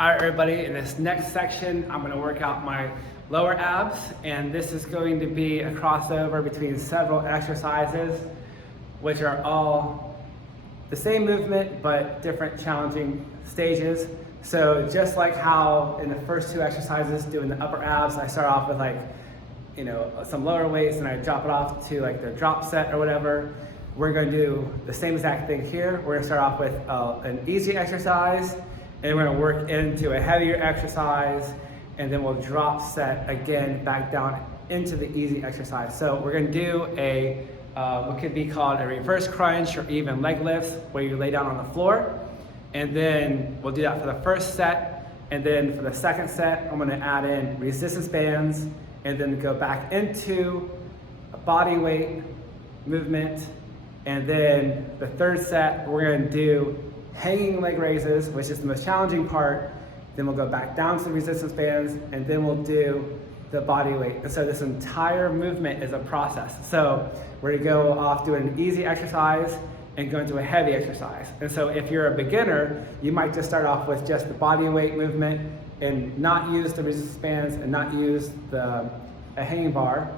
All right, everybody, in this next section, I'm gonna work out my lower abs, and this is going to be a crossover between several exercises, which are all the same movement, but different challenging stages. So just like how in the first two exercises, doing the upper abs, I start off with some lower weights and I drop it off to like the drop set or whatever. We're gonna do the same exact thing here. We're gonna start off with an easy exercise, and we're gonna work into a heavier exercise, and then we'll drop set again back down into the easy exercise. So we're gonna do a what could be called a reverse crunch or even leg lifts, where you lay down on the floor. And then we'll do that for the first set. And then for the second set, I'm gonna add in resistance bands and then go back into a body weight movement. And then the third set, we're gonna do hanging leg raises, which is the most challenging part. Then we'll go back down to the resistance bands, and then we'll do the body weight. And so this entire movement is a process. So we're gonna go off doing an easy exercise and go into a heavy exercise. And so if you're a beginner, you might just start off with just the body weight movement and not use the resistance bands and not use a hanging bar.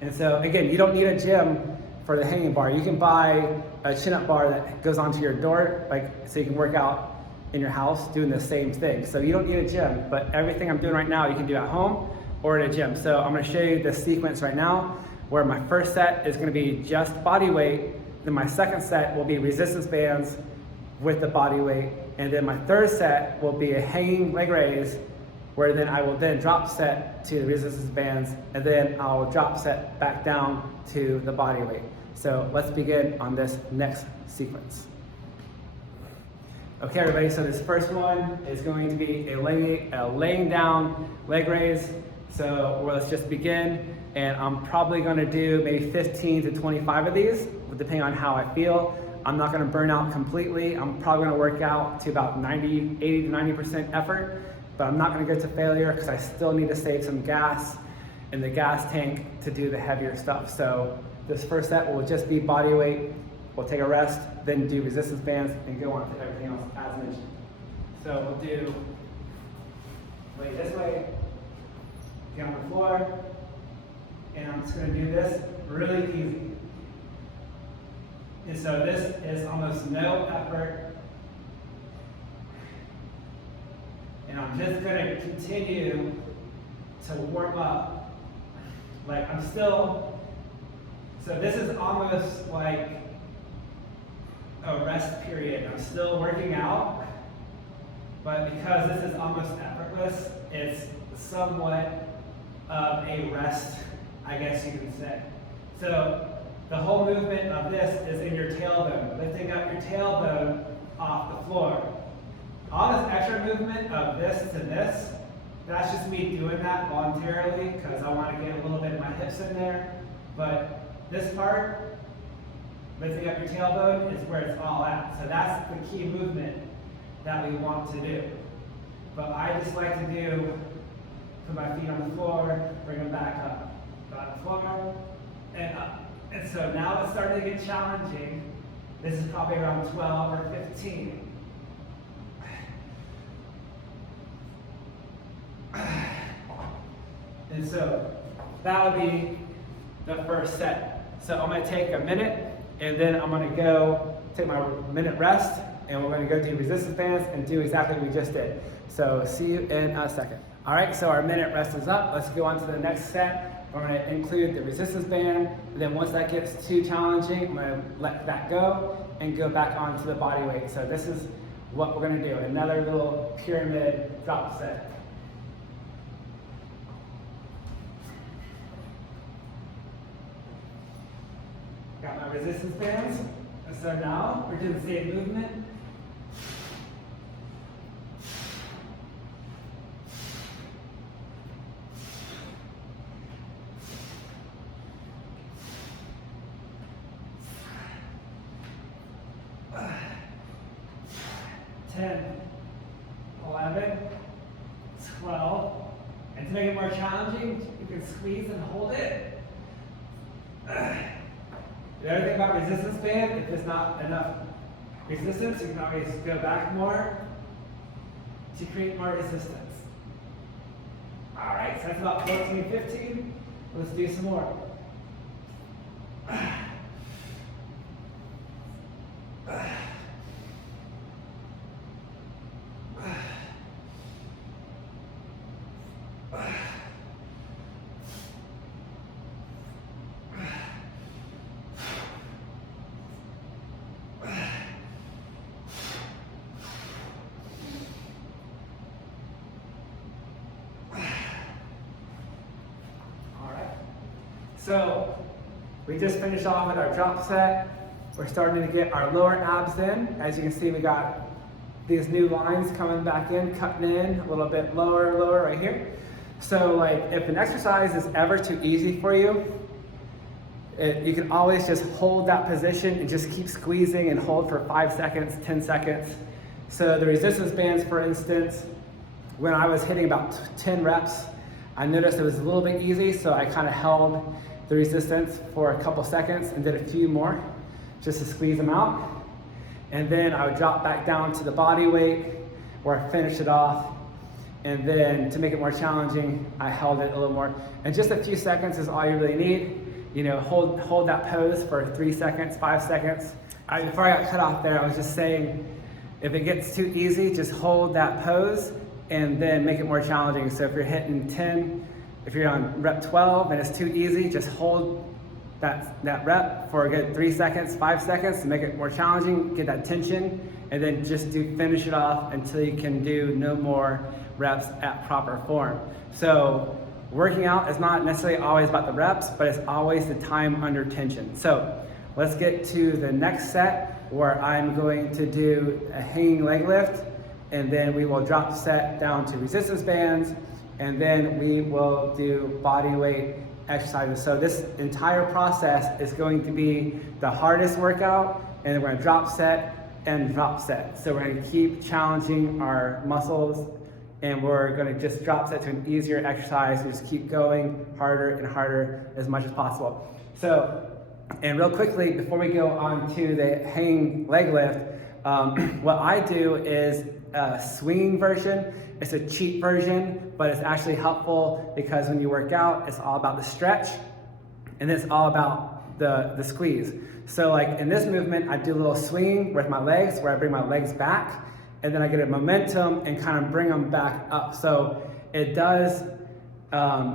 And so again, you don't need a gym for the hanging bar. You can buy a chin-up bar that goes onto your door, so you can work out in your house doing the same thing. So you don't need a gym, but everything I'm doing right now, you can do at home or in a gym. So I'm gonna show you the sequence right now, where my first set is gonna be just body weight, then my second set will be resistance bands with the body weight, and then my third set will be a hanging leg raise, where then I will then drop set to the resistance bands, and then I'll drop set back down to the body weight. So let's begin on this next sequence. Okay, everybody, so this first one is going to be a laying down leg raise. So let's just begin, and I'm probably gonna do maybe 15 to 25 of these, depending on how I feel. I'm not gonna burn out completely. I'm probably gonna work out to about 80 to 90% effort, but I'm not gonna go to failure because I still need to save some gas in the gas tank to do the heavier stuff. So this first set will just be body weight. We'll take a rest, then do resistance bands, and go on to everything else as mentioned. So we'll do lay this way, get on the floor, and I'm just gonna do this really easy. And so this is almost no effort. And I'm just gonna continue to warm up. Like so this is almost like a rest period. I'm still working out, but because this is almost effortless, it's somewhat of a rest, I guess you can say. So the whole movement of this is in your tailbone, lifting up your tailbone off the floor. All this extra movement of this to this, that's just me doing that voluntarily because I want to get a little bit of my hips in there. But this part, lifting up your tailbone, is where it's all at. So that's the key movement that we want to do. But I just like to put my feet on the floor, bring them back up. On the floor, and up. And so now it's starting to get challenging. This is probably around 12 or 15. And so that would be the first set. So I'm gonna take a minute, and then I'm gonna go take my minute rest, and we're gonna go do resistance bands and do exactly what we just did. So see you in a second. All right, so our minute rest is up. Let's go on to the next set. We're gonna include the resistance band, and then once that gets too challenging, I'm gonna let that go and go back onto the body weight. So this is what we're gonna do, another little pyramid drop set. Got my resistance bands, and so now we're doing the same movement. Ten, 11, 12, and to make it more challenging, you can squeeze and hold it. The other thing about resistance band, if there's not enough resistance, you can always go back more to create more resistance. All right, so that's about 14, 15. Let's do some more. So we just finished off with our drop set. We're starting to get our lower abs in. As you can see, we got these new lines coming back in, cutting in a little bit lower right here. So like if an exercise is ever too easy for you, you can always just hold that position and just keep squeezing and hold for 5 seconds, 10 seconds. So the resistance bands, for instance, when I was hitting about 10 reps, I noticed it was a little bit easy, so I kind of held the resistance for a couple seconds and did a few more just to squeeze them out. And then I would drop back down to the body weight where I finished it off. And then to make it more challenging, I held it a little more. And just a few seconds is all you really need. You know, hold that pose for 3 seconds, 5 seconds. Before I got cut off there, I was just saying, if it gets too easy, just hold that pose and then make it more challenging. So if you're hitting 10, if you're on rep 12 and it's too easy, just hold that rep for a good 3 seconds, 5 seconds to make it more challenging, get that tension, and then just finish it off until you can do no more reps at proper form. So working out is not necessarily always about the reps, but it's always the time under tension. So let's get to the next set where I'm going to do a hanging leg lift, and then we will drop the set down to resistance bands, and then we will do body weight exercises. So this entire process is going to be the hardest workout, and then we're gonna drop set and drop set. So we're gonna keep challenging our muscles, and we're gonna just drop set to an easier exercise and just keep going harder and harder as much as possible. So, and real quickly, before we go on to the hanging leg lift, what I do is a swinging version. It's a cheap version, but it's actually helpful because when you work out, it's all about the stretch, and it's all about the squeeze. So like in this movement, I do a little swing with my legs where I bring my legs back, and then I get a momentum and kind of bring them back up. So it does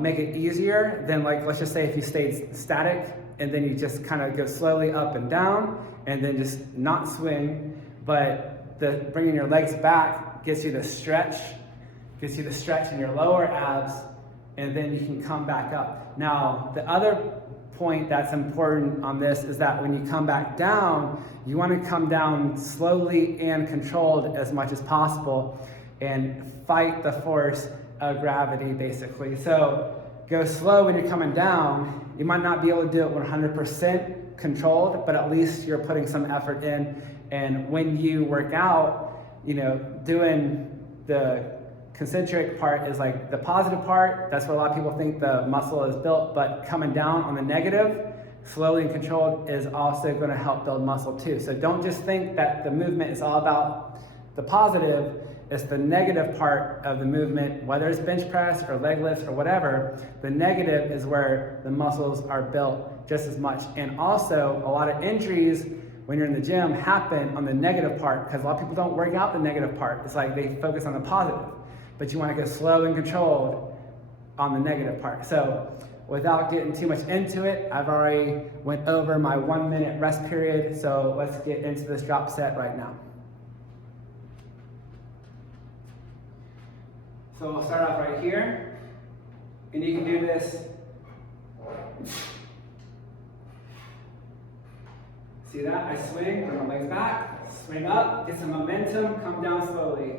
make it easier than, like, let's just say if you stayed static and then you just kind of go slowly up and down and then just not swing, but bringing your legs back gets you the stretch in your lower abs, and then you can come back up. Now, the other point that's important on this is that when you come back down, you want to come down slowly and controlled as much as possible and fight the force of gravity, basically. So go slow when you're coming down. You might not be able to do it 100% controlled, but at least you're putting some effort in. And when you work out, you know, doing the concentric part is like the positive part. That's where a lot of people think the muscle is built, but coming down on the negative, slowly and controlled, is also going to help build muscle too. So don't just think that the movement is all about the positive. It's the negative part of the movement, whether it's bench press or leg lifts or whatever. The negative is where the muscles are built just as much. And also, a lot of injuries when you're in the gym happen on the negative part, because a lot of people don't work out the negative part. It's like they focus on the positive, but you want to go slow and controlled on the negative part. So without getting too much into it, I've already went over my 1 minute rest period. So let's get into this drop set right now. So we'll start off right here, and you can do this. See that? I swing, bring my legs back, swing up, get some momentum, come down slowly.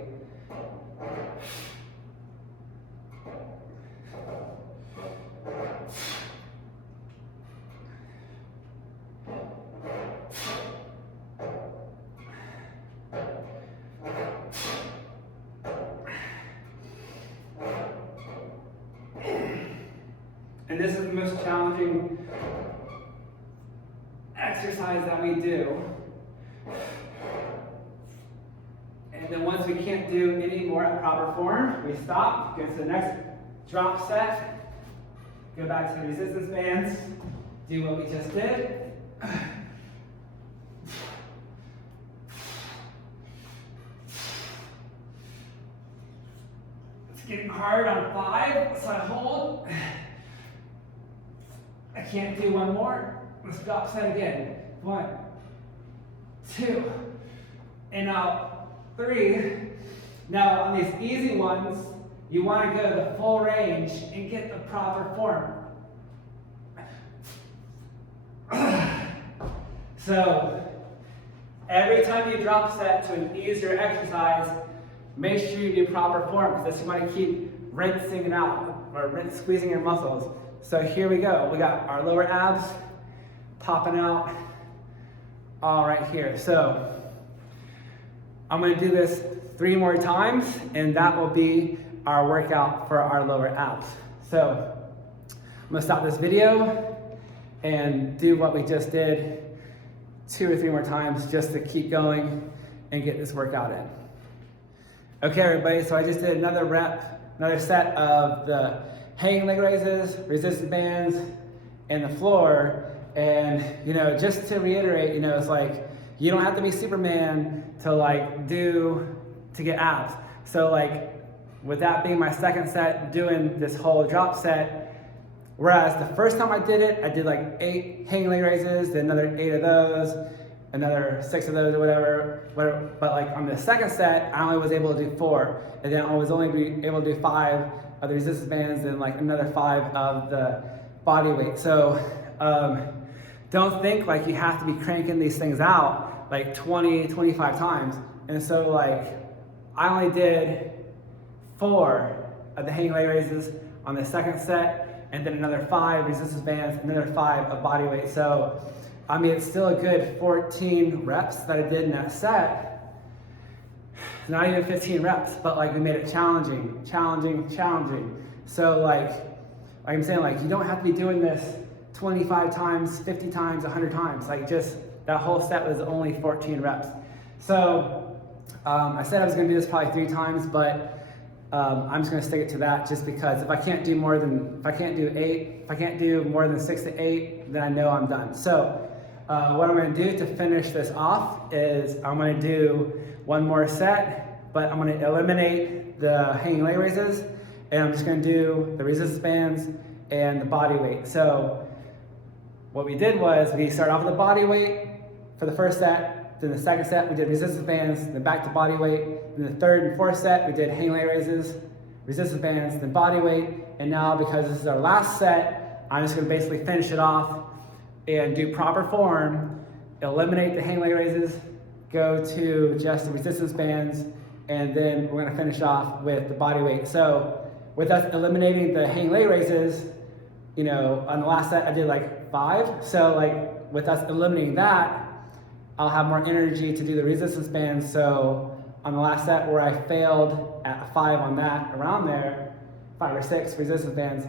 And this is the most challenging exercise that we do. And then once we can't to do any more at proper form. We stop, go to the next drop set, go back to the resistance bands, do what we just did. It's getting hard on 5, so I hold. I can't do one more. Let's drop set again. 1, 2, and now 3. Now on these easy ones, you want to go the full range and get the proper form. So every time you drop set to an easier exercise, make sure you do proper form, because that's you want to keep rinsing it out or squeezing your muscles. So here we go. We got our lower abs popping out all right here. So I'm going to do this 3 more times, and that will be our workout for our lower abs. So I'm going to stop this video and do what we just did 2 or 3 more times just to keep going and get this workout in. Okay, everybody, so I just did another set of the hanging leg raises, resistance bands, and the floor. And, just to reiterate, it's like, you don't have to be Superman to get abs. So with that being my second set, doing this whole drop set, whereas the first time I did it, I did 8 hanging leg raises, then another 8 of those, another 6 of those or whatever. But on the second set, I only was able to do 4. And then I was only able to do 5 of the resistance bands and another 5 of the body weight. So don't think you have to be cranking these things out 20, 25 times. And so I only did 4 of the hanging leg raises on the second set, and then another 5 resistance bands, another 5 of body weight. So it's still a good 14 reps that I did in that set. Not even 15 reps, but we made it challenging. So I'm saying, you don't have to be doing this 25 times, 50 times, 100 times. Just that whole set was only 14 reps. So I said I was gonna do this probably 3 times, but I'm just gonna stick it to that, just because if I can't do more than 6 to 8, then I know I'm done. So what I'm gonna do to finish this off is I'm gonna do 1 more set, but I'm gonna eliminate the hanging leg raises, and I'm just gonna do the resistance bands and the body weight. So what we did was we started off with the body weight for the first set, then the second set we did resistance bands, then back to body weight, then the third and fourth set we did hanging leg raises, resistance bands, then body weight, and now because this is our last set, I'm just gonna basically finish it off and do proper form, eliminate the hanging leg raises, go to just the resistance bands, and then we're gonna finish off with the body weight. So with us eliminating the hanging leg raises, on the last set I did 5. So with us eliminating that, I'll have more energy to do the resistance bands. So on the last set where I failed at 5 on that, around there, 5 or 6 resistance bands,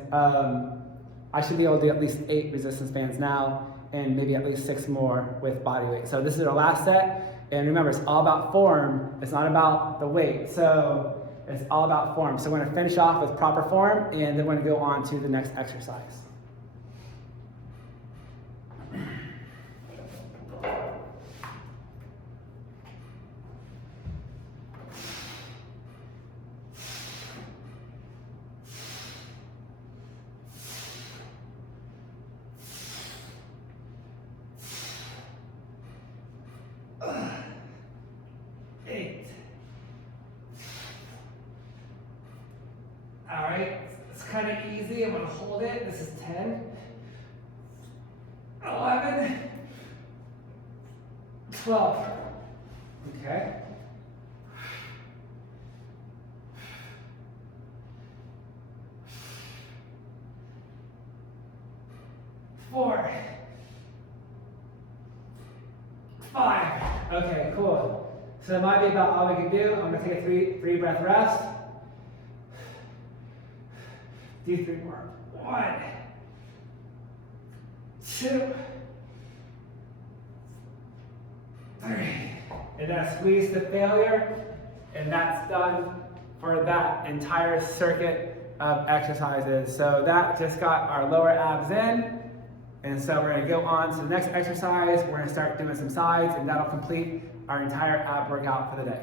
I should be able to do at least 8 resistance bands now, and maybe at least 6 more with body weight. So this is our last set, and remember, it's all about form, it's not about the weight. So it's all about form. So we're gonna finish off with proper form, and then we're gonna go on to the next exercise. All right, it's kind of easy. I'm gonna hold it. This is 10, 11, 12. Okay. 4, 5. Okay, cool. So that might be about all we can do. I'm gonna take a three breath rest. Do 3 more. 1, 2, 3. And then squeeze to failure. And that's done for that entire circuit of exercises. So that just got our lower abs in. And so we're gonna go on to the next exercise. We're gonna start doing some sides, and that'll complete our entire ab workout for the day.